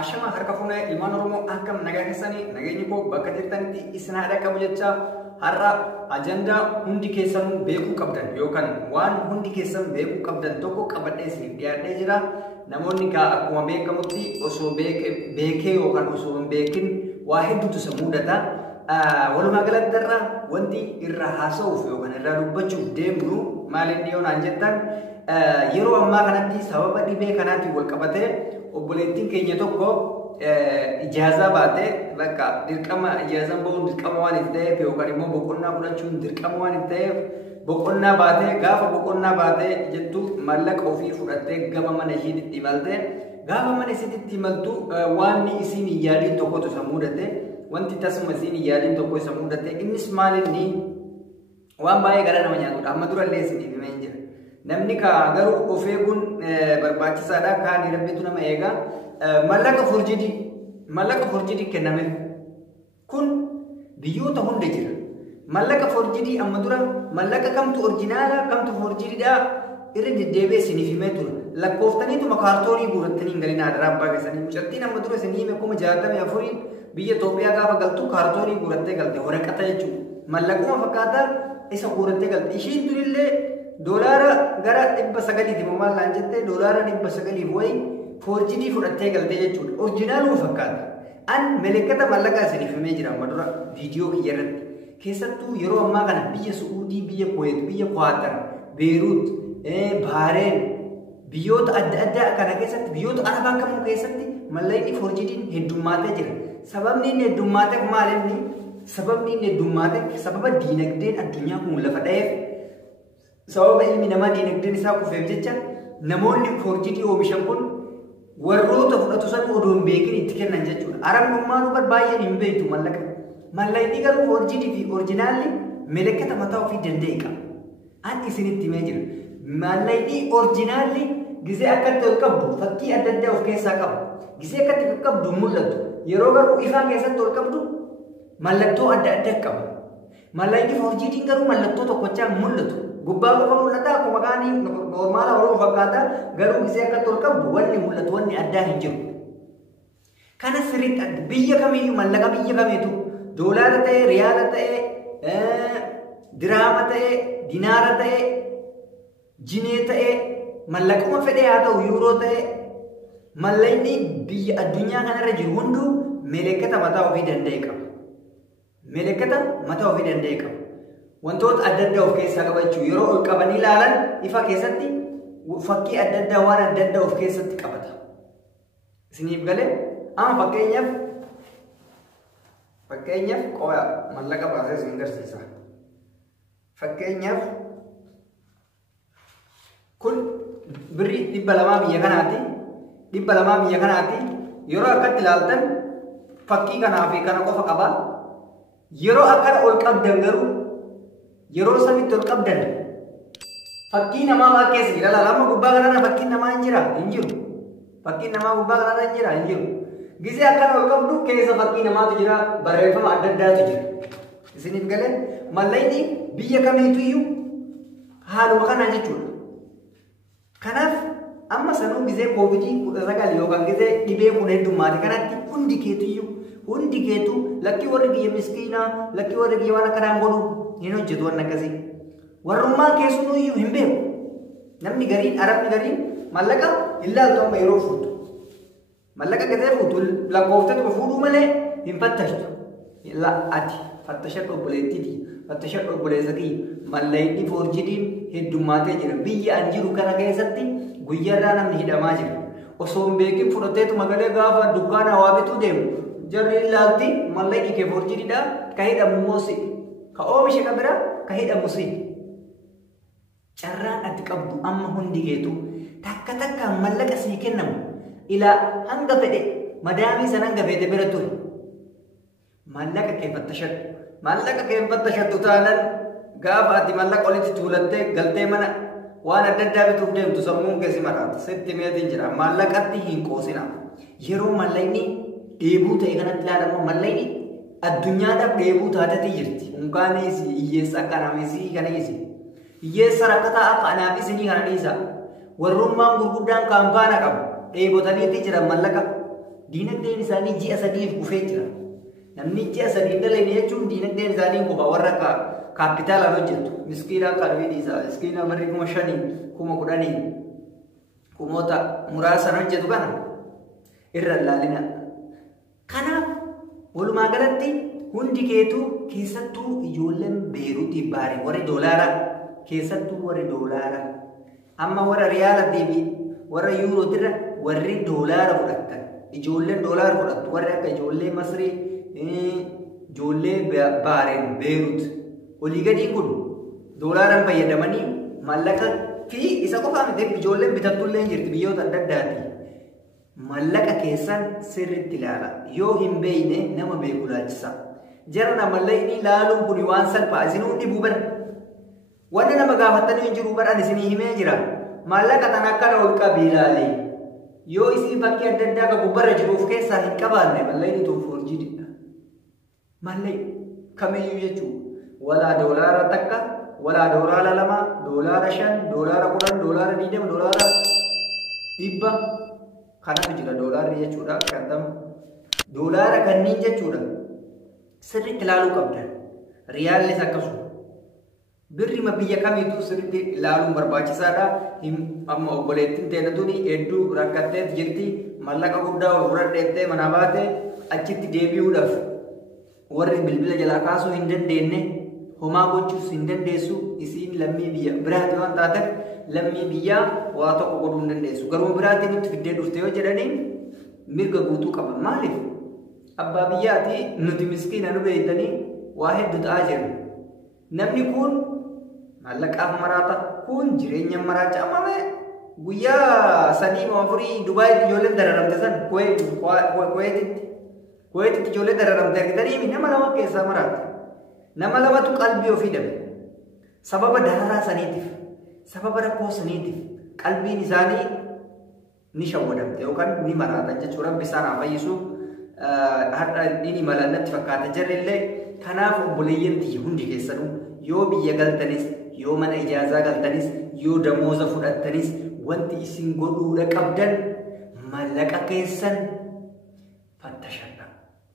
Ashama harka fuunee ilmaan Oromoo akkam nagaa keessanii nageenyi koo bakka jirtanitti isin haadha qabu jecha har'a ajandaa hundi keessanuu beekuu qabdan yookaan waan hundi keessan beekuu qabdan tokko qabadhee isiniif dhiyaadhee jira. Namoonni akkuma beekamutti osoo beekee yookaan osoo hin beekin waa hedduutu isa mudata. Walumaa galatti irra wanti irra haasa'uuf yookaan irra dubbachuuf deemnu maal inni yoo naan jettan yeroo ammaa kanatti sababa dhibee kanaatiin wal qabatee obboleettiin keenya tokko ijaazaa baatee bakka dirqama ijaazaan bahuun dirqama waan itti ta'eef yookaan immoo boqonnaa fudhachuun dirqama waan itti ta'eef boqonnaa baatee gaafa boqonnaa baatee jettu mallaqa ofii fudhattee gama mana ishiitti imaltee gaafa mana ishiitti imaltu waan isiin yaadiin tokkotu isa mudate wanti tasuma isiin yaadiin tokko isa mudate innis maal inni waan baay'ee gara nama nyaatudha amma durallee isin himee jira. Namni garuu of eeguun barbaachisaadha kaan rabbitu nama eega mallaqa forjidii kenname kun biyyoota hunda jira. Mallaqa forjidii amma dura mallaqa kamtu orjinaala kamtu forjidiidha irra deddeebi'ee isiniif himee ture. Lakkooftaniituma kaartoonii guurattanii hin galin aadaa abbaa keessanii mucattiin amma dura isinii hime 64 biyya Itoophiyaa gaafa galtu kaartoonii guurattee galte waraqata jechuudha. Mallaquma fakkaataa isa guurattee galte ishiin durillee doolaara gara 900 maal laan jettee doolaara 900 wayi forjidii fudhattee galtee jechuudha. Orjinaaluma fakkaata. An malakata mallaqaa isiniif himee jira amma dura viidiyoo kiyya irratti. Keessattuu yeroo ammaa kana biyya Suudii, biyya Kuwait, biyya Qaatar, Beirut, Bahareen biyyoota adda addaa kana keessatti biyyoota arabaa kamuu keessatti mallaqni forjidiin heddummaatee jira. Sababni inni heddummaatee maal inni? Sababni inni heddummaatee sababa diinagdeen addunyaa kun lafa dha'eef sababa ilmi namaa diinagdeen isaa kufeef jecha namoonni forjidii oomishan kun warroota fudhatu san odoo hin beekin itti kennan jechuudha. Arabummaan baay'een hin beektu mallaqa. Mallaqni garuu forjidii fi orjinaalli malakata mataa ofii danda'e qaba. An isinitti himee jira. Mallaqni orjinaalli gisee akkatti ol qabdu fakkii adda addaa of keessaa qaba. Gisee akkatti ol qabdu mul'atu. Yeroo garuu ifaan keessatti ol qabdu mallattoo adda addaa qaba. Mallaqni forjidiin garuu mallattoo tokkochaan mul'atu. Gubbaa qofa mul'ata akkuma kaanii normaala Oromoo fakkaata garuu gisee akkatti ol qabdu wanni mul'atu wanni addaa hin jiru. Kana sirriitti adda biyya kamiyyuu mallaqa biyya kamiitu doolaara ta'e riyaala ta'e diraama ta'e dinaara ta'e jinee ta'e mallaquma fedhee haa ta'u yuuroo ta'e mallaqni biyya addunyaa kanarra jiru hunduu malakata mataa ofii danda'e qaba. Malakata mataa ofii danda'e qaba. Wantoota adda addaa of keessaa qabachuu yeroo ol qabanii ilaalan ifa keessatti fakkii adda addaa waan adda addaa of keessatti qabata. Isiniif galee amma fakkeenyaaf qoya mallaqa baasee isin agarsiisa. Fakkeenyaaf kun birri 200 biyya kanaati. 200 biyya kanaati. Yeroo akkatti ilaaltan fakkii kanaa fi kana qofa qaba. Yeroo akkana ol qabdan garuu yeroo samitti ol qabdan fakkii namaa waa keessa jira. Lama gubbaa kanarra fakkiin namaa hin jiru. Fakkiin namaa gubbaa kanarra hin jiru. Gisee akkana ol qabdu keessa fakkii namaatu jira. Barreeffama adda addaatu jira. Isiniif galee mallaqni biyya kamiitu haaluma kanaan jechuudha. Kanaaf amma sanuu gisee COVID-19 yookaan gisee dhibee kun heddummaate kanatti hundi keetu lakkii warri biyya miskiinaa lakkii warri biyya waan akkanaan godhu hin hojjetu waan akkasii. Warrummaa keessumaa hin beeku. Namni gariin arabni gariin mallaqa ilaaltu amma yeroo fuutu. Mallaqa gatee fuutu lakkoofteetuma fuudhuu malee hin fattashtu. Ati fattashadhu obboleettiiti. Fattashadhu obboleessatii. Mallaqni forjidiin heddummaatee jira. Biyya an jiru kana keessatti guyyaarraa namni hidhamaa jira. Osoo hin beekin fudhateetuma galee gaafa dukkaana waa bituu deemu. Jarri ilaalti mallaqni kee forjidiidha ka hidhamu moosi. Ka oomisha kabira ka hidhamu si. Carraan ati qabdu amma hundi keetu takka mallaqa sii kennamu ila hanga fedhe madami san hanga fedhe bira ture. Mallaqa kee fattashadhu. Mallaqa kee fattashadhu taanan gaafa ati mallaqa olitti tuulattee galtee mana waan adda addaa bituuf deemtu sammuun keessi maraata. Sitti meetiin jira. Mallaqatti hin qoosina. Yeroo mallaqni dheebuu ta'e kanatti ilaalamu mallaqni addunyaadhaaf dheebuu taatetii jirti. Unkaanis hiyyeessa akkanaamisii kanaisi. Hiyyeessa rakkataa akka anaafisii kana dhiisa. Warrummaan gurguddaan kaampaana qabu. Dheebotaniitti jiran mallaqa. Diinagdeen isaanii ji'a sadiif kufee jira. Namni ji'a sadii dalayne jechuun diinagdeen isaanii quba warra kaapitaalaan hojjetu. Miskiinaa qalbii isaa miskiinaa marri 5,000 10,000 kumoota muraasan hojjetu kana irra laalina. Kanaaf walumaa galatti hundi keetu keessattuu ijoolleen beeruutii baarii warri doolaaraa keessattuu warri doolaaraa amma warra riyaalatii fi warra yuurootirra warri doolaara fudhatan ijoolleen doolaara fudhatu warri akka ijoollee Masrii ijoollee baareen beeruut olii gadiin kun doolaaraan fayyadamanii mallaqa fi isa qofaa miti ijoolleen bitattullee jirti biyyoota adda addaati. Mallaqa keessan sirriitti ilaala yoo hin beekne nama beeku laachisa. Jarana mallaqni ilaaluun kun waan salphaa isin hundi buuban wanni nama gaafatanii hin jiru badhaan isinii himee jira. Mallaqa tan akkana ol qabii ilaalee yoo isin bakkee adda addaa qabu barra jiruuf keessaa hin qabaanne mallaqni tun forjididha. Mallaqni kamiyyuu jechuudha walaa doolaara takka walaa doolaara 2 doolaara 5 doolaara 10 doolaara 20 doolaara 100 kanatu jira doolaarri jechuudha kan doolaara kanneen jechuudha. Sirriitti ilaaluu qabdan. Riyaallis akkasuma. Birri biyya kamiituu sirriitti ilaaluun barbaachisaadha. Amma obboleettiin teenatuun hedduu rakkattee jirti. Mallaqa guddaa ol fudhadheettee mana baate achitti deebi'uudhaaf warri bilbila jalaa kaasuu hin dandeenye homaa gochuus hin dandeessu. Isiin lammii biyya biraati waan taateef lammii biyyaa waa tokko godhuu hin dandeessu. Garuu biraatiin nutti fiddee dhufte yoo jedhanii mirga guutuu qaban. Maaliif? Abbaa biyyaati nuti miskiina nu beeytanii waa hedduu ta'aa jiru. Namni kun mallaqaaf maraata kun jireenya maraacha amame guyyaa 3-4 Dubaayitti ijoolleen dararamte san Kuweetitti ijoollee dararamte argitanii nama lama keessaa maraata. Nama lamatu qalbii ofii dhabe. Sababa dararaa saniitiif sababa rakkoo saniitiif qalbiin isaanii ni shawwadamte yookaan ni maraatan jechuudha. Rabbi isaan haa fayyisu. Har'a inni malannatti fakkaata jarrillee kanaaf obboleeyyan tiyya hundi keessanuu yoo biyya galtanis yoo mana ijaazaa galtanis yoo damooza fudhattanis wanti isin godhuudha qabdan mallaqa keessan fattashadha.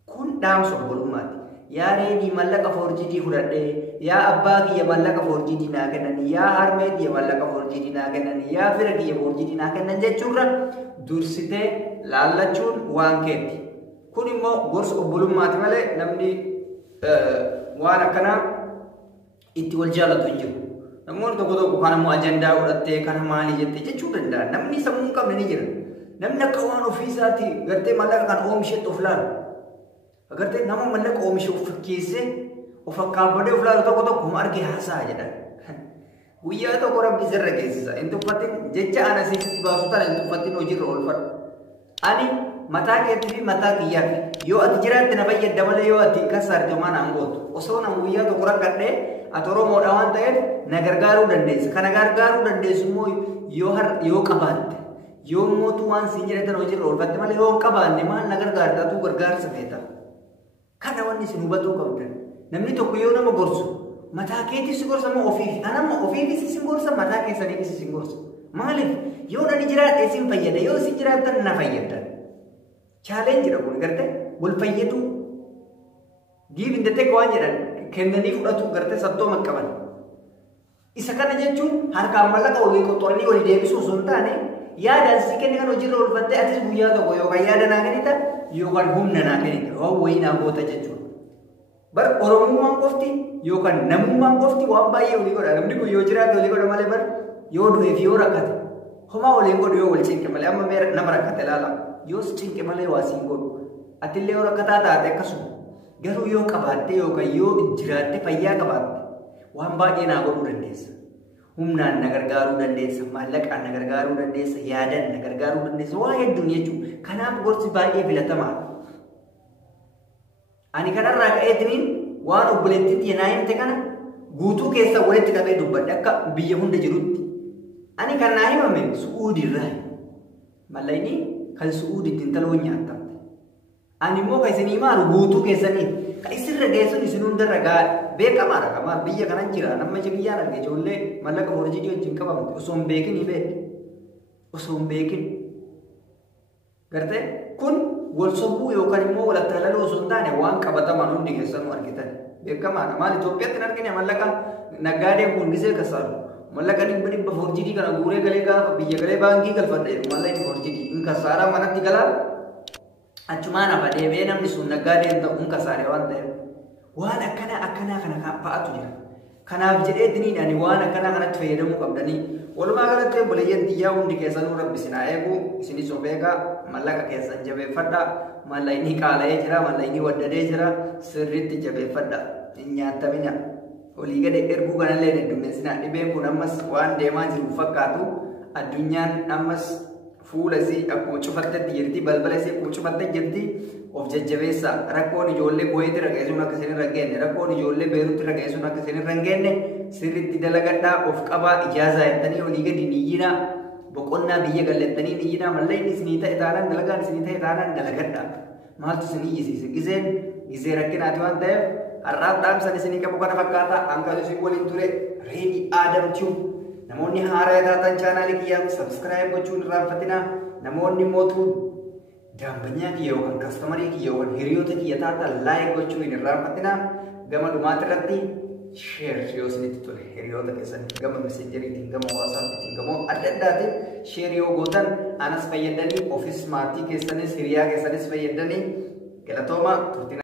Kun dhaamsa obbolummaati. Yaa reedii mallaqa forjidii fudhadhee yaa abbaa kiyya mallaqa forjidii naa kennanii yaa harmee kiyya mallaqa forjidii naa kennanii yaa fira kiyya forjidii naa kennan jechuurra dursitee laallachuun waan keetti. Kun immoo gorsa obbolummaati malee namni waan akkanaa itti wal jaalatu hin jiru. Namoonni tokko tokko kan immoo ajandaa godhattee kana maalii jettee jechuu danda'a. Namni sammuu hin qabne ni jira. Namni akka waan ofii isaati gartee mallaqa kan oomishetti of laalu. Gartee nama mallaqa oomishe of fakkeessee of akkaabadee of laalu tokko tokko argee haasa'a jedha. Guyyaa tokko rabbi sirra geessisa. Hin tuffatin jecha ana siifatti baasu tana hin tuffatin hojiirra oolfadhu. Ani mataa keetii fi mataa kiyyaati. Yoo ati jiraatte na fayyadda malee yoo ati kasaarte maana angootu. Osoo nama guyyaa tokko rakkadhee ati Oromoodha waan ta'eef na gargaaruu dandeessa. Kana gargaaruu dandeessu immoo yoo qabaatte yoo mootu waan siin jedhatan hojiirra oolfatte malee yoo qabaanne maal na gargaartaatu gargaarsa feeta. Kana wanni isin hubatuu qabdan. Namni tokko yoo nama gorsu mataa keetii si gorsa moo ofiifi? Anamma ofiifis isin gorsa mataa keessaniifis isin gorsa. Maaliif? Yoo nani jiraadhe isin fayyada yoo isin jiraattan na fayyaddan. Challenge jedha kun gartee wal fayyadu give in the take waan jedhan kennanii fudhatu gartee sabtooma qaban. Isa kana jechuun harkaan mallaqa olii qoxoranii olii deebisuu osoo hin taane yaadaan si kenne kan hojiirra oolfattee atis guyyaa tokko yookaan yaada naa kennita yookaan humna naa kennita waan wayii naa goota jechuudha. Bar Oromummaan qofti yookaan namummaan qofti waan baay'ee olii godha. Namni kun yoo jiraate olii godha malee bar yoo du'ee fi yoo rakkate homaa olii godhu yoo wal cinqe malee amma nama rakkate laala. Yoo si cinqe malee waa siin godhu. Atillee yoo rakkataa taate akkasuma. Garuu yoo qabaatte yookaan yoo jiraatte fayyaa qabaatte waan baay'ee naa godhuu dandeessa. Humnaan na gargaaruu dandeessa, maallaqaan na gargaaruu dandeessa, yaadaan na gargaaruu dandeessa, waa hedduun jechuudha. Kanaaf gorsi baay'ee filatamaadha. Ani kanarraa ka'eetiniin waan obboleettiitti yenaa himte kana guutuu keessa walitti qabee dubbadhe akka biyya hunda jirutti. Ani kan naa himame Su'uudiirraa. Mallayni kan Su'uuditti intaloon nyaatamte. Ani immoo kan isinii maalu guutuu keessanii kan isinirra geessuun isin hundarra gaadha. Beekamaadha qabaar biyya kanan jira nama biyyaan arge ijoollee mallaqa forjidii wajjin qabamte osoo hin beekin beekte osoo hin beekin gartee kun والصبو يوكان مو ولا تهللو سلطان وان كبتا ما نون ديكسان واركتان بكمان ما إثيوبيا تناركني ملكا نجاري بونجيسة كسر ملكا نبني بفورجيدي كنا غوري غليكا بيجي غلي بانجي كالفردة ملكا فورجيدي إنك سارا ما نتكلا أجمعنا بدي بينام نسون نجاري إنت إنك سارا وان ده وان أكنا كنا فاتو جرا كنا بجري دني يعني وان أكنا تفيدهم قبلني ولما قالت بليان ديا وندي كيسان ورب سنايبو سني سوبيكا ملكا كيسان جبه فدا ملايني كاله جرا ملايني ودده جرا siriti jabe fadda nyaata mina olii gade ergu kanallee heddummeessina dhibeen kun ammas waan deemaa jiru fakkaatu addunyaan ammas fuula isii akkuma cufattetti jirti balbala isii akkuma cufatte jirti of jajjabeessa rakkoon ijoollee Kuweet irra geessuun akka isin irra geenne rakkoon ijoollee Beerut irra geessuun akka isin irra geenne sirritti dalagadhaa of qabaa ijaazaa jettanii olii gadi niyyina boqonnaa biyya gallettanii niyyina mallayni isinii ta'e taanaan dalagaan isinii ta'e taanaan dalagadhaa maaltu isinii yisiise gisee rakkinaati waan ta'eef har'aaf dhaamsan isinii qabu kana fakkaata hanga isin waliin ture reedii aadam tiyuub namoonni haaraa taatan chaanaalii kiyyaa sabskiraayib gochuun irraanfatina namoonni mootuu daambanyaa kiyya yookaan kastamarii kiyya yookaan hiriyoota kiyya taatan laayik gochuu hin irraanfatina gama dhumaati irratti sheer yoo isinitti tole hiriyoota keessatti gama messenjeriitiin gama waasaappiitiin gama adda addaatiin sheer yoo gootan anas fayyadanii ofis maatii keessanis hiriyaa keessanis fayyadanii galatooma turtina